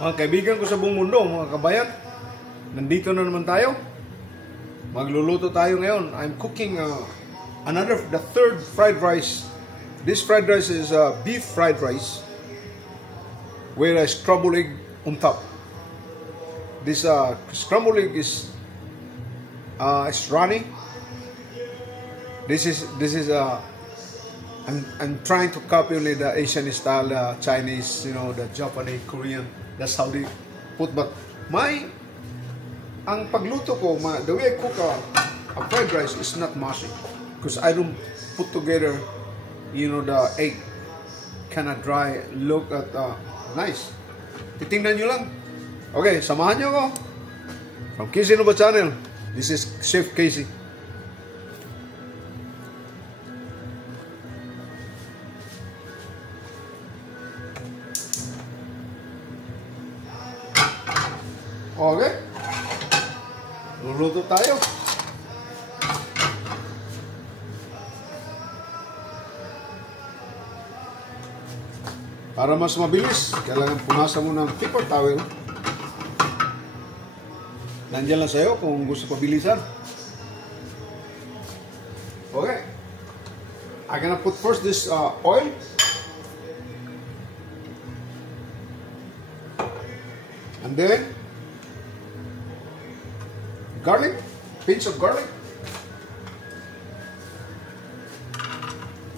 Mga kaibigan ko sa buong mundo, mga kabayan, nandito na naman tayo. Magluluto tayo ngayon. I'm cooking the third fried rice. This fried rice is beef fried rice with a scrambled egg on top. This scrambled egg is runny. This is I'm trying to copy only the Asian style, Chinese, the Japanese, Korean. That's how they put. But ang pagluto ko, the way I cook a fried rice is not mushy, because I don't put together, the egg kind of dry. Look at nice. Titingnan nyo lang. Okay, samahan nyo ako. From Casey Nova Channel. This is Chef Casey. Okay. Luluto tayo. Para mas mabilis, kailangan punasan mo ng paper towel. Nandiyan lang sa'yo kung gusto pabilisan. Okay. I'm gonna put first this oil. And then garlic, pinch of garlic,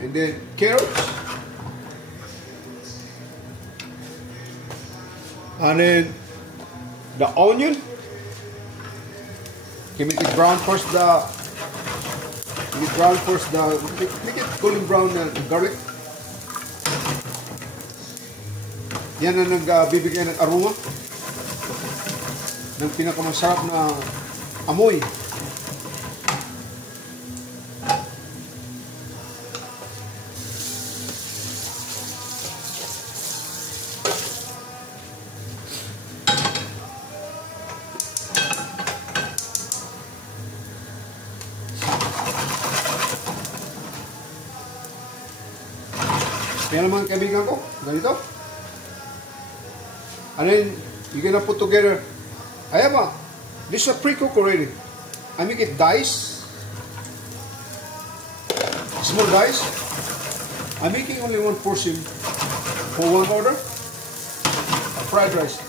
and then carrots, and then the onion. Make it brown first. Make it golden brown garlic. Yan ang nagbibigay ng aroma ng pinakamasarap na amoy. Kaya naman kaibigan ko, ganito. And then, you're gonna put together, this is a pre-cook already. I make it dice, small dice. I'm making only one portion for one order, a fried rice.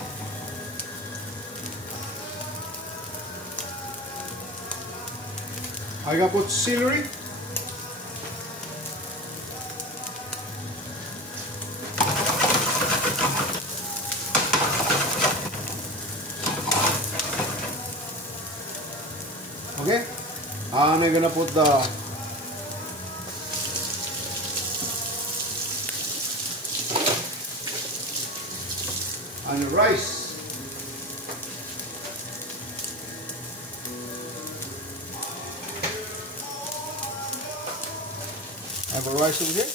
I gotta put celery. Okay, and I'm gonna put the rice. I have a rice over here.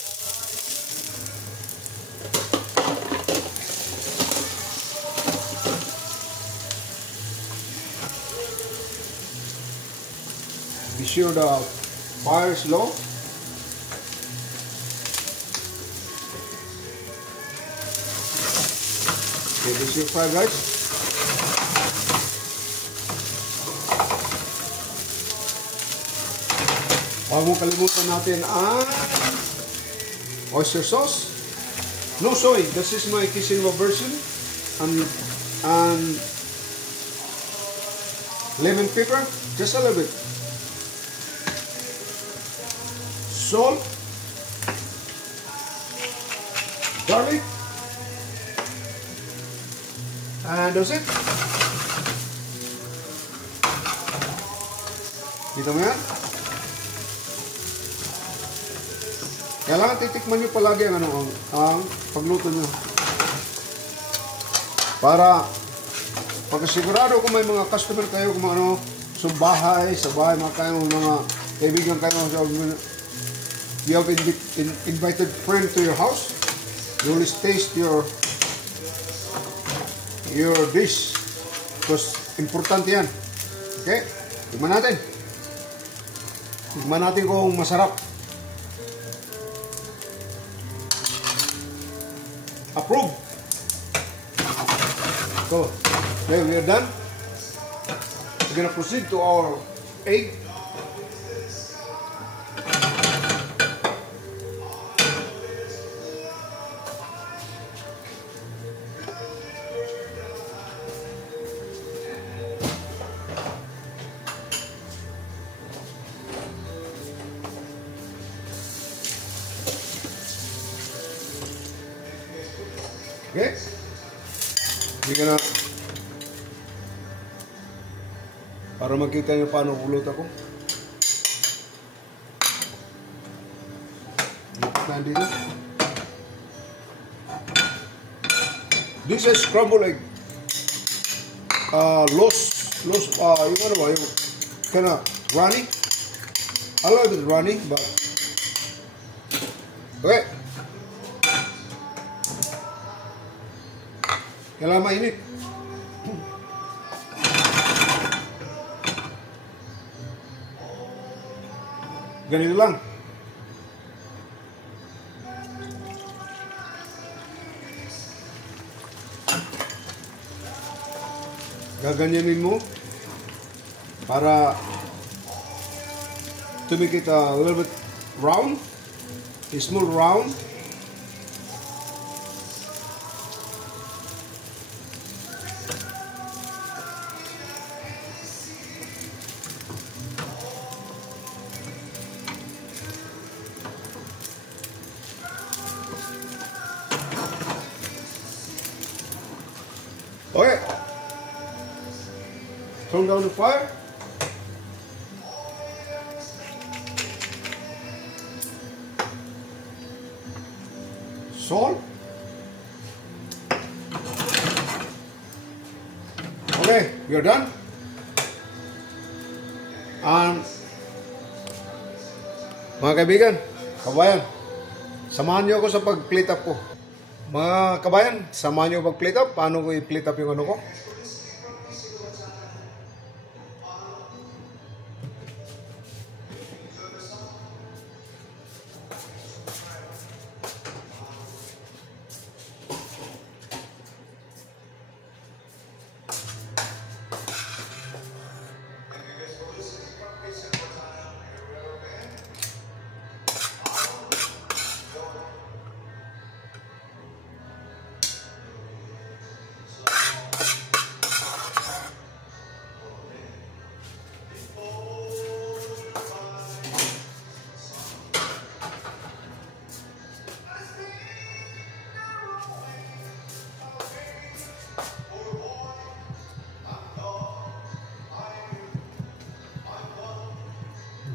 Be sure the fire is low. Okay, this is your fried rice. Huwag mo kalimutan natin ang oyster sauce. No soy. This is my Kisinwa version. And lemon pepper, just a little bit. Salt, garlic, and that's it. Dito mo yan. Kailangan titikman nyo palagi ang pagluto nyo. Para pagkasigurado kung may mga customer kayo, kung sa bahay, mga kaibigan kayo, you have invited friend to your house, you always taste your dish, because importante yan. Okay, tignan natin kung masarap. Approve. So, okay, we are done. We're gonna proceed to our egg. Okay, we're gonna, para makita nyo paano ulot ako. Lipat na dito. This is scrambled egg. Yung ano ba, yung kinda runny. A little bit runny, but okay. Kailangan mainit. Ganito lang. Gaganyanin mo para to make it a little bit round, small round. Okay. Turn down the fire. Salt. Okay, we are done. Mga kaibigan, kabayan, samahan niyo ako sa pag-plate up ko. Mga kabayan, samahan niyo pag-plate up. Paano ko i-plate up yung ano ko?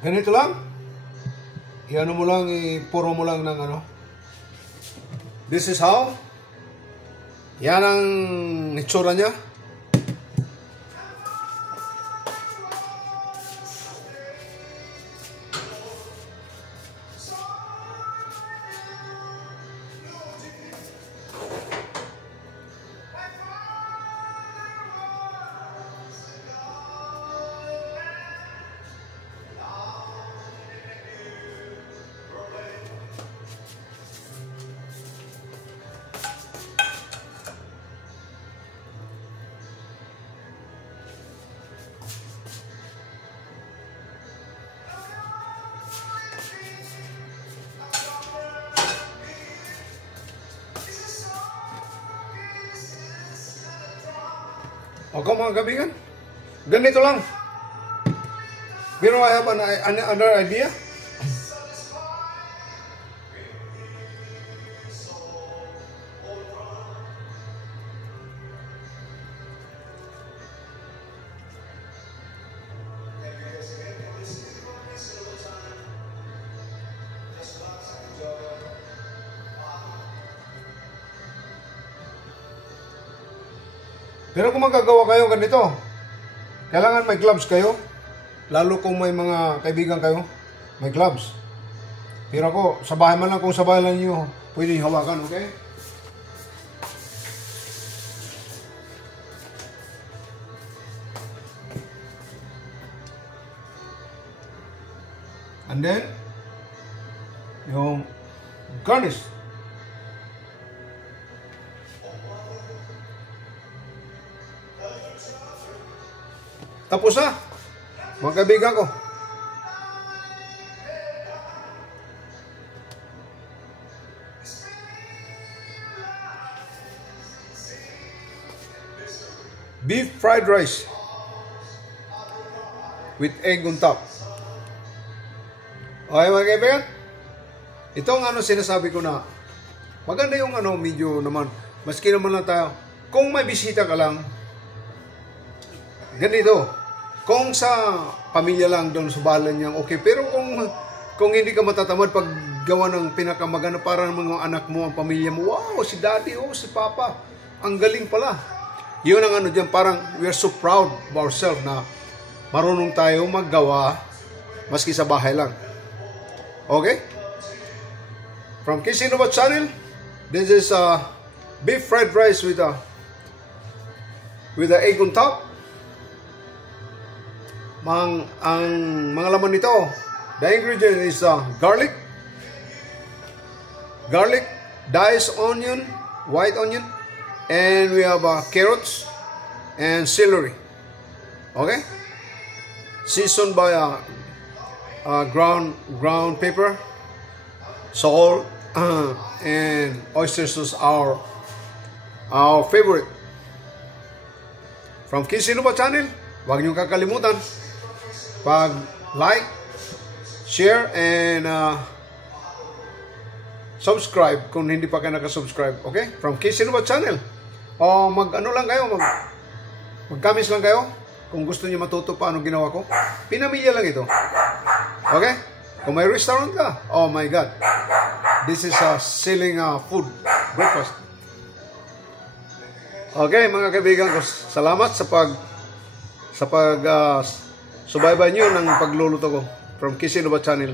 Ganito lang. Iano mo lang, ipuro mo lang ng ano. This is how. Yan ang itsura niya. Okay mga kaibigan, ganito lang. Pero I have another idea. Pero kung magagawa kayo ganito, kailangan may gloves kayo. Lalo kung may mga kaibigan kayo, may gloves. Pero ako, sa bahay man lang, kung sa bahay lang nyo, pwede hawakan, okay? And then, yung garnish. Tapos na, mga kaibigan ko. Beef fried rice with egg on top. Okay mga kaibigan, itong sinasabi ko na maganda yung medyo naman, maski naman lang tayo, kung may bisita ka lang, ganito, kung sa pamilya lang doon sa balan niyang okay, pero kung hindi ka matatamad pag gawa ng pinakamaganda para ng mga anak mo, ang pamilya mo, wow, si daddy, si papa, ang galing pala. Yun ang dyan, parang we are so proud of ourselves na marunong tayo maggawa maski sa bahay lang. Okay? From Kisinova Channel, this is beef fried rice with the egg on top. Ang mga laman nito, the ingredient is garlic, diced onion, white onion, and we have carrots and celery. Okay? Seasoned by ground pepper, salt, and oyster sauce, our favorite. From Kisinova Channel, huwag niyong kakalimutan pag-like, share, and subscribe kung hindi pa kayo nakasubscribe. Okay? From Kisinova Channel. O lang kayo, mag-comments lang kayo kung gusto niyo matuto paano ginawa ko. Pinamilya lang ito. Okay? Kung may restaurant ka, oh my God. This is selling food, breakfast. Okay, mga kaibigan ko, salamat sa subaybay niyo ng pagluluto ko from Kisinova Channel.